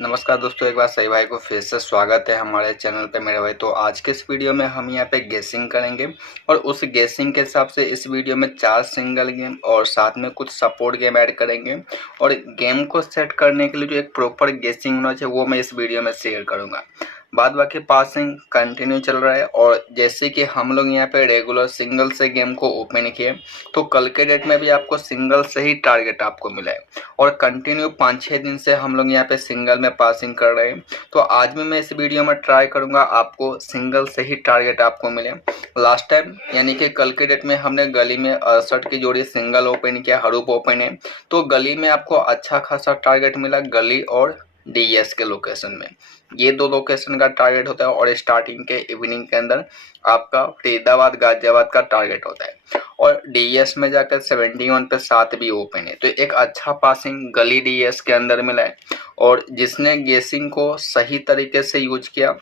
नमस्कार दोस्तों, एक बार सही भाई को फिर से स्वागत है हमारे चैनल पे मेरे भाई। तो आज के इस वीडियो में हम यहाँ पे गेसिंग करेंगे और उस गेसिंग के हिसाब से इस वीडियो में 4 सिंगल गेम और साथ में कुछ सपोर्ट गेम ऐड करेंगे। और गेम को सेट करने के लिए जो एक प्रॉपर गेसिंग होना चाहिए वो मैं इस वीडियो में शेयर करूँगा। बाद बाकी पासिंग कंटिन्यू चल रहा है और जैसे कि हम लोग यहाँ पे रेगुलर सिंगल से गेम को ओपन किए तो कल के डेट में भी आपको सिंगल से ही टारगेट आपको मिला है और कंटिन्यू 5-6 दिन से हम लोग यहाँ पे सिंगल में पासिंग कर रहे हैं। तो आज भी मैं इस वीडियो में ट्राई करूंगा आपको सिंगल से ही टारगेट आपको मिले। लास्ट टाइम यानी कि कल के डेट में हमने गली में 68 की जोड़ी सिंगल ओपन किया, हरूप ओपन है, तो गली में आपको अच्छा खासा टारगेट मिला, गली और डीएस के लोकेशन में। ये दो लोकेशन का टारगेट होता है और स्टार्टिंग के इवनिंग के अंदर आपका फरीदाबाद गाजियाबाद का टारगेट होता है और डीएस में जाकर 71 पे 7 भी ओपन है। तो एक अच्छा पासिंग गली डीएस के अंदर मिला है और जिसने गेसिंग को सही तरीके से यूज किया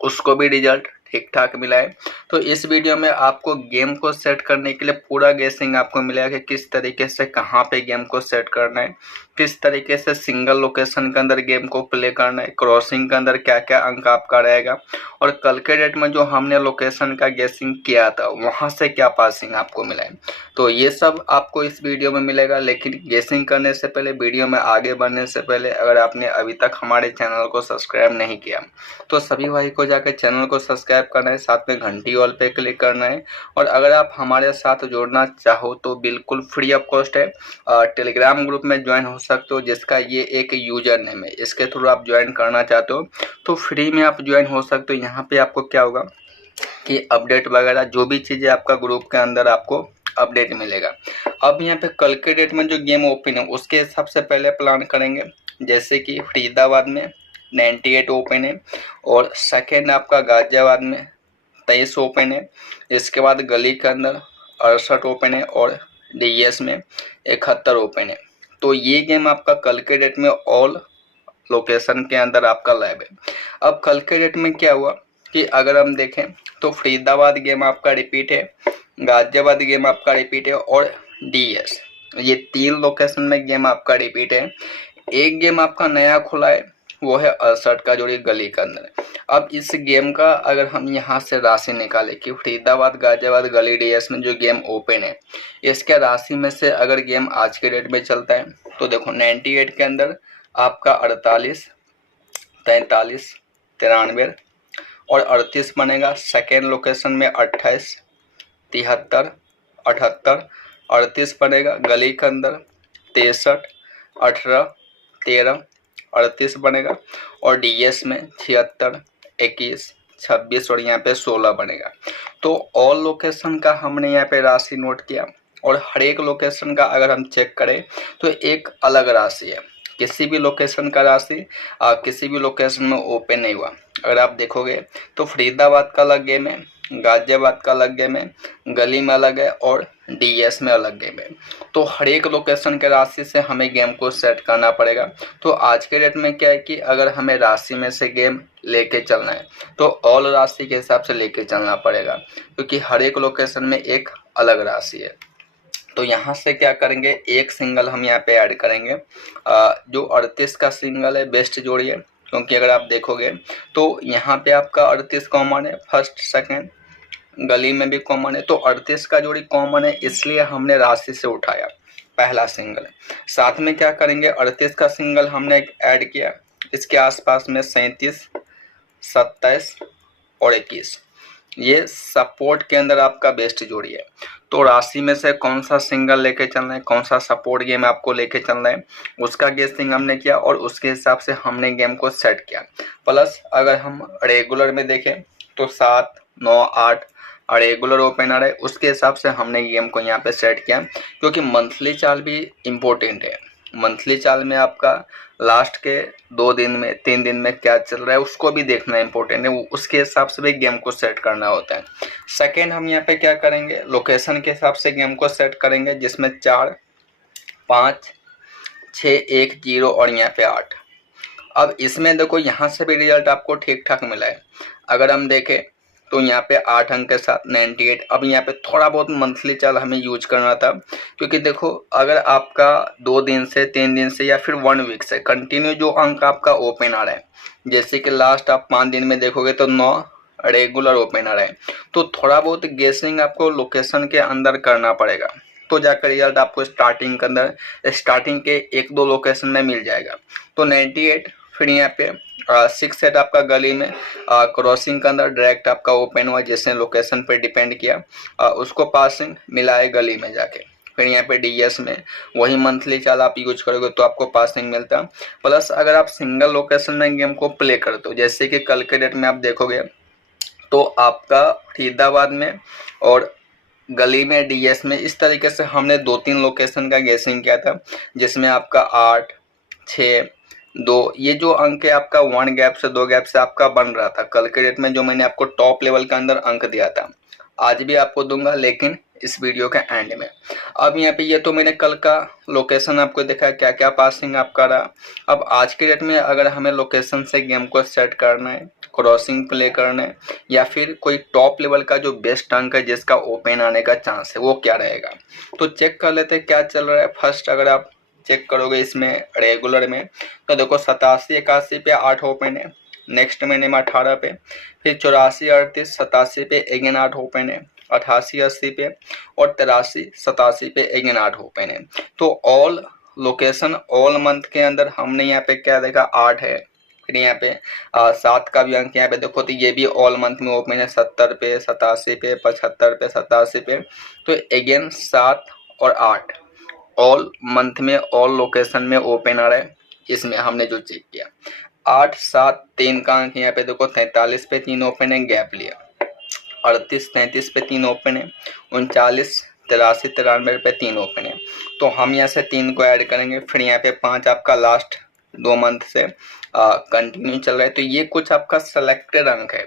उसको भी रिजल्ट ठीक ठाक मिला है। तो इस वीडियो में आपको गेम को सेट करने के लिए पूरा गेसिंग आपको मिलेगा कि किस तरीके से कहाँ पे गेम को सेट करना है, किस तरीके से सिंगल लोकेशन के अंदर गेम को प्ले करना है, क्रॉसिंग के अंदर क्या क्या अंक आपका रहेगा और कल के डेट में जो हमने लोकेशन का गेसिंग किया था वहाँ से क्या पासिंग आपको मिला है। तो ये सब आपको इस वीडियो में मिलेगा। लेकिन गेसिंग करने से पहले, वीडियो में आगे बढ़ने से पहले, अगर आपने अभी तक हमारे चैनल को सब्सक्राइब नहीं किया तो सभी भाई को जाकर चैनल को सब्सक्राइब करना है, साथ में घंटी ऑल पे क्लिक करना है। और अगर आप हमारे साथ जुड़ना चाहो तो बिल्कुल फ्री ऑफ कॉस्ट है, टेलीग्राम ग्रुप में ज्वाइन हो सकते हो जिसका ये एक यूजर नेम है। इसके थ्रू आप ज्वाइन करना चाहते हो तो फ्री में आप ज्वाइन हो सकते हो। यहाँ पे आपको क्या होगा कि अपडेट वगैरह जो भी चीज़ें आपका ग्रुप के अंदर आपको अपडेट मिलेगा। अब यहाँ पे कल के डेट में जो गेम ओपन है उसके हिसाब से पहले प्लान करेंगे। जैसे कि फरीदाबाद में 98 ओपन है और सेकेंड आपका गाजियाबाद में 23 ओपन है। इसके बाद गली के अंदर 68 ओपन है और डीएस में 71 ओपन है। तो ये गेम आपका कल के डेट में ऑल लोकेशन के अंदर आपका लाइव है। अब कल के डेट में क्या हुआ कि अगर हम देखें तो फरीदाबाद गेम आपका रिपीट है, गाजियाबाद गेम आपका रिपीट है और डीएस, ये 3 लोकेशन में गेम आपका रिपीट है। एक गेम आपका नया खुला है वो है 68 का जोड़ी गली के अंदर। अब इस गेम का अगर हम यहाँ से राशि निकालें कि फरीदाबाद गाजियाबाद गली डीएस में जो गेम ओपन है इसके राशि में से अगर गेम आज के डेट में चलता है तो देखो 98 के अंदर आपका 48, 43, 93 और 38 बनेगा। सेकेंड लोकेशन में 28, 73, 78, 38 बनेगा। गली के अंदर 63, 18, 13, 38 बनेगा और डीएस में 76, 21, 26 और यहाँ पे 16 बनेगा। तो ऑल लोकेशन का हमने यहाँ पे राशि नोट किया और हर एक लोकेशन का अगर हम चेक करें तो एक अलग राशि है। किसी भी लोकेशन का राशि किसी भी लोकेशन में ओपन नहीं हुआ। अगर आप देखोगे तो फरीदाबाद का अलग गेम है, गाजियाबाद का अलग गेम है, गली में अलग है और डीएस में अलग गेम है। तो हर एक लोकेशन के राशि से हमें गेम को सेट करना पड़ेगा। तो आज के डेट में क्या है कि अगर हमें राशि में से गेम लेके चलना है तो ऑल राशि के हिसाब से लेके चलना पड़ेगा क्योंकि हर एक लोकेशन में एक अलग राशि है। तो यहाँ से क्या करेंगे, एक सिंगल हम यहाँ पे ऐड करेंगे। जो 38 का सिंगल है बेस्ट जोड़ी है क्योंकि अगर आप देखोगे तो यहाँ पे आपका 38 कॉमन है, फर्स्ट सेकंड गली में भी कॉमन है। तो 38 का जोड़ी कॉमन है इसलिए हमने राशि से उठाया पहला सिंगल। साथ में क्या करेंगे, 38 का सिंगल हमने ऐड किया, इसके आसपास में 37, 27 और 21, ये सपोर्ट के अंदर आपका बेस्ट जोड़ी है। तो राशि में से कौन सा सिंगल लेके चलना है, कौन सा सपोर्ट गेम आपको लेके चलना है उसका गेसिंग हमने किया और उसके हिसाब से हमने गेम को सेट किया। प्लस अगर हम रेगुलर में देखें तो 7, 9, 8 रेगुलर ओपनर है, उसके हिसाब से हमने गेम को यहाँ पे सेट किया क्योंकि मंथली चाल भी इम्पोर्टेंट है। मंथली चाल में आपका लास्ट के 2 दिन में 3 दिन में क्या चल रहा है उसको भी देखना इम्पोर्टेंट है, उसके हिसाब से भी गेम को सेट करना होता है। सेकेंड हम यहाँ पे क्या करेंगे, लोकेशन के हिसाब से गेम को सेट करेंगे जिसमें 4, 5, 6, 1, 0 और यहाँ पे 8। अब इसमें देखो यहाँ से भी रिजल्ट आपको ठीक ठाक मिला है। अगर हम देखें तो यहाँ पे 8 अंक के साथ 98। अब यहाँ पे थोड़ा बहुत मंथली चाल हमें यूज करना था, क्योंकि देखो अगर आपका 2 दिन से 3 दिन से या फिर 1 वीक से कंटिन्यू जो अंक आपका ओपन आ रहा है, जैसे कि लास्ट आप 5 दिन में देखोगे तो 9 रेगुलर ओपन आ रहा है, तो थोड़ा बहुत गेसिंग आपको लोकेशन के अंदर करना पड़ेगा, तो जाकर रिजल्ट आपको स्टार्टिंग के अंदर स्टार्टिंग के 1-2 लोकेशन में मिल जाएगा। तो 98, फिर यहाँ पे 6 सेट आपका गली में क्रॉसिंग के अंदर डायरेक्ट आपका ओपन हुआ, जिसने लोकेशन पे डिपेंड किया, उसको पासिंग मिलाए गली में जाके। फिर यहाँ पे डीएस में वही मंथली चाल आप यूज करोगे तो आपको पासिंग मिलता। प्लस अगर आप सिंगल लोकेशन में गेम को प्ले करते हो, जैसे कि कल के डेट में आप देखोगे तो आपका फरीदाबाद में और गली में डीएस में इस तरीके से हमने 2-3 लोकेशन का गेसिंग किया था, जिसमें आपका 8, 6, 2 ये जो अंक है आपका 1 गैप से 2 गैप से आपका बन रहा था। कल के डेट में जो मैंने आपको टॉप लेवल के अंदर अंक दिया था, आज भी आपको दूंगा, लेकिन इस वीडियो के एंड में। अब यहाँ पे ये तो मैंने कल का लोकेशन आपको देखा क्या क्या पासिंग आपका रहा। अब आज के डेट में अगर हमें लोकेशन से गेम को सेट करना है, क्रॉसिंग प्ले करना है, या फिर कोई टॉप लेवल का जो बेस्ट अंक है जिसका ओपन आने का चांस है वो क्या रहेगा, तो चेक कर लेते हैं क्या चल रहा है। फर्स्ट अगर आप चेक करोगे इसमें रेगुलर में, तो देखो 87-81 पे 8 ओपन है, नेक्स्ट महीने में 18 पे, फिर 84-38-87 पे अगेन 8 ओपन है, 88-80 पे, और 83-87 पे अगेन 8 ओपन है। तो ऑल लोकेशन ऑल मंथ के अंदर हमने यहाँ पे क्या देखा, 8 है। फिर यहाँ पे 7 का भी अंक यहाँ पे देखो तो ये भी ऑल मंथ में ओपन है, 70 पे, 87 पे, 75 पे, 87 पे। तो अगेन 7 और 8 ऑल मंथ में ऑल लोकेशन में ओपन आ रहा है। इसमें हमने जो चेक किया 8, 7, 3 का अंक यहाँ पे देखो 43 पे 3 ओपन है, गैप लिया। 38-33 पे 3 ओपन है, 39-83-93 पे 3 ओपन है। तो हम यहाँ से 3 को ऐड करेंगे। फिर यहाँ पे 5 आपका लास्ट 2 मंथ से कंटिन्यू चल रहा है। तो ये कुछ आपका सेलेक्टेड अंक है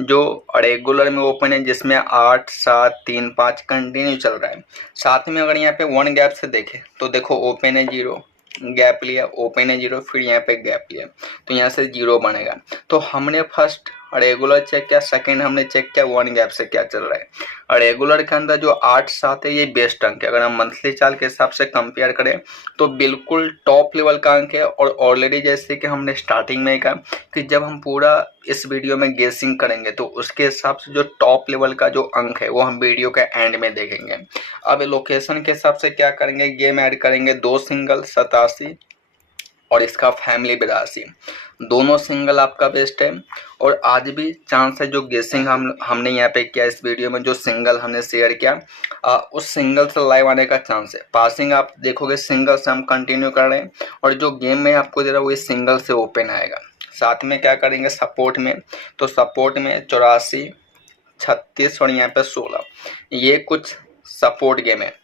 जो रेगुलर में ओपन है, जिसमें 8, 7, 3, 5 कंटिन्यू चल रहा है। साथ में अगर यहाँ पे 1 गैप से देखें तो देखो ओपन है 0, गैप लिया, ओपन है 0, फिर यहाँ पे गैप लिया, तो यहाँ से 0 बनेगा। तो हमने फर्स्ट रेगुलर चेक किया, सेकंड हमने चेक किया 1 गैप से क्या चल रहा है। रेगुलर के अंदर जो 8, 7 है ये बेस्ट अंक है। अगर हम मंथली चाल के हिसाब से कंपेयर करें तो बिल्कुल टॉप लेवल का अंक है। और ऑलरेडी जैसे कि हमने स्टार्टिंग में कहा कि जब हम पूरा इस वीडियो में गेसिंग करेंगे तो उसके हिसाब से जो टॉप लेवल का जो अंक है वो हम वीडियो के एंड में देखेंगे। अब लोकेशन के हिसाब से क्या करेंगे, गेम ऐड करेंगे 2 सिंगल 87 और इसका फैमिली 82, दोनों सिंगल आपका बेस्ट है। और आज भी चांस है जो गेसिंग हमने यहाँ पे किया इस वीडियो में, जो सिंगल हमने शेयर किया उस सिंगल से लाइव आने का चांस है। पासिंग आप देखोगे सिंगल से हम कंटिन्यू कर रहे हैं, और जो गेम में आपको दे रहा है वो इस सिंगल से ओपन आएगा। साथ में क्या करेंगे सपोर्ट में, तो सपोर्ट में 84, 36 और यहाँ पे 16 ये कुछ सपोर्ट गेम है।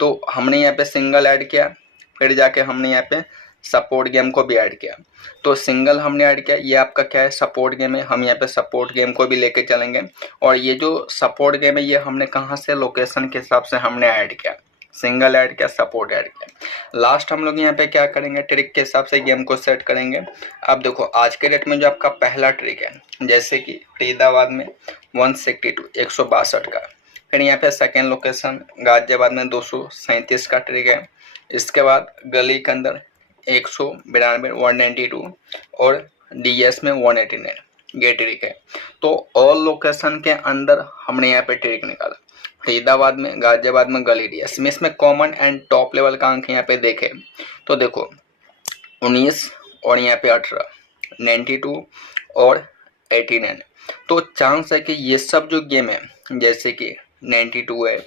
तो हमने यहाँ पे सिंगल ऐड किया, फिर जाके हमने यहाँ पे सपोर्ट गेम को भी ऐड किया। तो सिंगल हमने ऐड किया, ये आपका क्या है सपोर्ट गेम है, हम यहाँ पे सपोर्ट गेम को भी लेके चलेंगे। और ये जो सपोर्ट गेम है ये हमने कहाँ से, लोकेशन के हिसाब से हमने ऐड किया, सिंगल ऐड किया, सपोर्ट ऐड किया। लास्ट हम लोग यहाँ पे क्या करेंगे, ट्रिक के हिसाब से गेम को सेट करेंगे। अब देखो आज के डेट में जो आपका पहला ट्रिक है, जैसे कि फरीदाबाद में 162 162 का, फिर यहाँ पे सेकेंड लोकेशन गाजियाबाद में 237 का ट्रिक है। इसके बाद गली के अंदर 192 192 और डीएस में 189 ये ट्रिक है। तो ऑल लोकेशन के अंदर हमने यहाँ पे ट्रिक निकाला, फरीदाबाद में, गाजियाबाद में, गली, डीएस में। इसमें कॉमन एंड टॉप लेवल का अंक यहाँ पे देखें तो देखो 19 और यहाँ पे 18, 92 और 89। तो चांस है कि ये सब जो गेम है जैसे कि 92 है,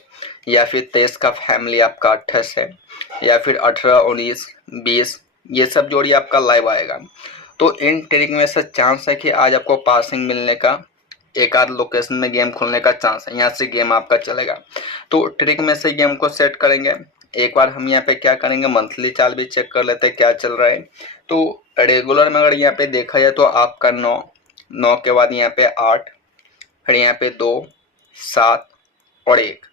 या फिर 23 का फैमिली आपका 28 है, या फिर 18, 19, 20 ये सब जोड़ी आपका लाइव आएगा। तो इन ट्रिक में से चांस है कि आज आपको पासिंग मिलने का, एक आध लोकेशन में गेम खुलने का चांस है, यहाँ से गेम आपका चलेगा। तो ट्रिक में से गेम को सेट करेंगे। एक बार हम यहाँ पे क्या करेंगे, मंथली चाल भी चेक कर लेते हैं क्या चल रहा है। तो रेगुलर में अगर यहाँ पे देखा जाए तो आपका 9 के बाद यहाँ पे 8, फिर यहाँ पे 2, 7 और 1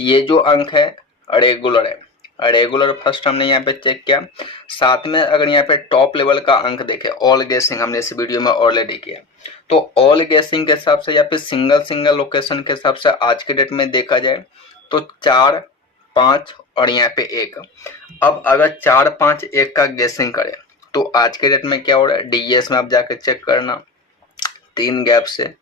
ये जो अंक है रेगुलर है। रेगुलर फर्स्ट हमने यहाँ पे चेक किया। साथ में अगर यहाँ पे टॉप लेवल का अंक देखें, ऑल गेसिंग हमने इस वीडियो में ऑलरेडी किया, तो ऑल गेसिंग के हिसाब से या फिर सिंगल सिंगल लोकेशन के हिसाब से आज के डेट में देखा जाए तो 4, 5 और यहाँ पे 1। अब अगर 4, 5, 1 का गेसिंग करें तो आज के डेट में क्या हो रहा है, डीएस में आप जाकर चेक करना, 3 गैप से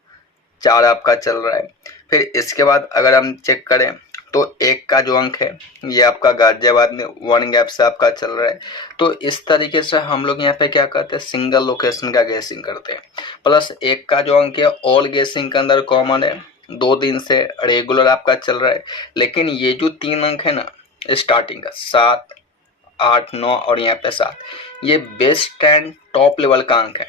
4 आपका चल रहा है। फिर इसके बाद अगर हम चेक करें तो 1 का जो अंक है ये आपका गाजियाबाद में 1 गैप से आपका चल रहा है। तो इस तरीके से हम लोग यहाँ पे क्या करते हैं, सिंगल लोकेशन का गेसिंग करते हैं। प्लस 1 का जो अंक है ऑल गेसिंग के अंदर कॉमन है, 2 दिन से रेगुलर आपका चल रहा है। लेकिन ये जो 3 अंक है ना स्टार्टिंग का 7, 8, 9 और यहाँ पे 7, ये बेस्ट एंड टॉप लेवल का अंक है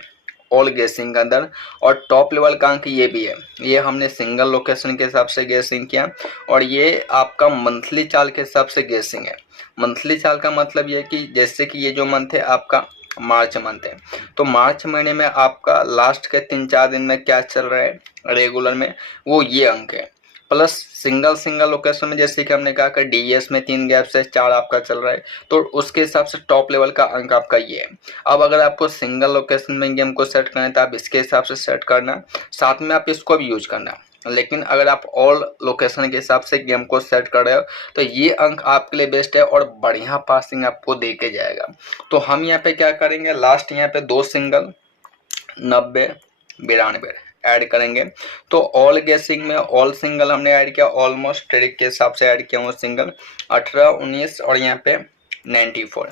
ऑल गेसिंग के अंदर। और टॉप लेवल का अंक ये भी है, ये हमने सिंगल लोकेशन के हिसाब से गेसिंग किया और ये आपका मंथली चाल के हिसाब से गेसिंग है। मंथली चाल का मतलब ये कि जैसे कि ये जो मंथ है आपका मार्च मंथ है, तो मार्च महीने में आपका लास्ट के 3-4 दिन में क्या चल रहा है रेगुलर में, वो ये अंक है। प्लस सिंगल सिंगल लोकेशन में जैसे कि हमने कहा कि डीएस में 3 गैप से 4 आपका चल रहा है, तो उसके हिसाब से टॉप लेवल का अंक आपका ये है। अब अगर आपको सिंगल लोकेशन में गेम को सेट करना है तो आप इसके हिसाब से सेट करना, साथ में आप इसको भी यूज करना। लेकिन अगर आप ऑल लोकेशन के हिसाब से गेम को सेट कर रहे हो तो ये अंक आपके लिए बेस्ट है और बढ़िया पासिंग आपको दे के जाएगा। तो हम यहाँ पे क्या करेंगे, लास्ट यहाँ पे 2 सिंगल 90, 92 ऐड करेंगे। तो ऑल गेसिंग में ऑल सिंगल हमने ऐड किया, ऑलमोस्ट ट्रिक के हिसाब से ऐड किया वो सिंगल 18, 19 और यहाँ पे 94,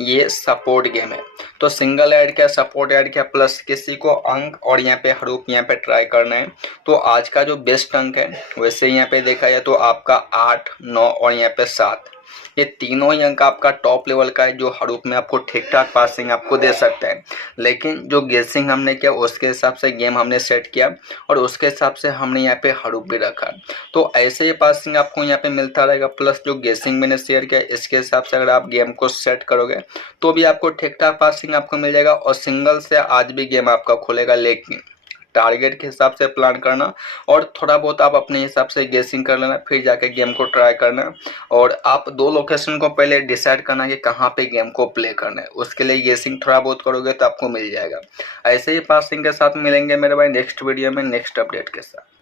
ये सपोर्ट गेम है। तो सिंगल ऐड किया, सपोर्ट ऐड किया, प्लस किसी को अंक और यहाँ पे हरूप यहाँ पे ट्राई करना है। तो आज का जो बेस्ट अंक है वैसे यहाँ पे देखा जाए तो आपका 8, 9 और यहाँ पे 7, ये तीनों ही अंक आपका टॉप लेवल का है जो हरूप में आपको ठीक ठाक पासिंग आपको दे सकते हैं। लेकिन जो गेसिंग हमने किया उसके हिसाब से गेम हमने सेट किया और उसके हिसाब से हमने यहाँ पे हरूप भी रखा। तो ऐसे ही पासिंग आपको यहाँ पे मिलता रहेगा। प्लस जो गेसिंग मैंने शेयर किया इसके हिसाब से अगर आप गेम को सेट करोगे तो भी आपको ठीक ठाक पासिंग आपको मिल जाएगा और सिंगल से आज भी गेम आपका खुलेगा। लेकिन टारगेट के हिसाब से प्लान करना और थोड़ा बहुत आप अपने हिसाब से गेसिंग कर लेना, फिर जाके गेम को ट्राई करना। और आप 2 लोकेशन को पहले डिसाइड करना कि कहाँ पे गेम को प्ले करना है, उसके लिए गेसिंग थोड़ा बहुत करोगे तो आपको मिल जाएगा। ऐसे ही पासिंग के साथ मिलेंगे मेरे भाई नेक्स्ट वीडियो में नेक्स्ट अपडेट के साथ।